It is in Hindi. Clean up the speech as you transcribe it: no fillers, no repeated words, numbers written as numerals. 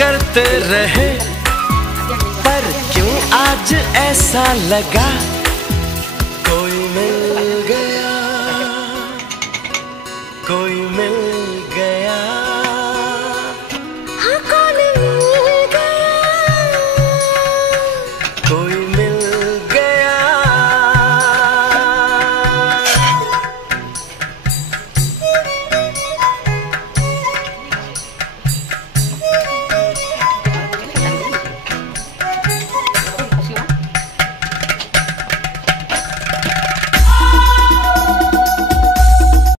करते रहे, पर क्यों आज ऐसा लगा कोई मिल गया, कोई मिल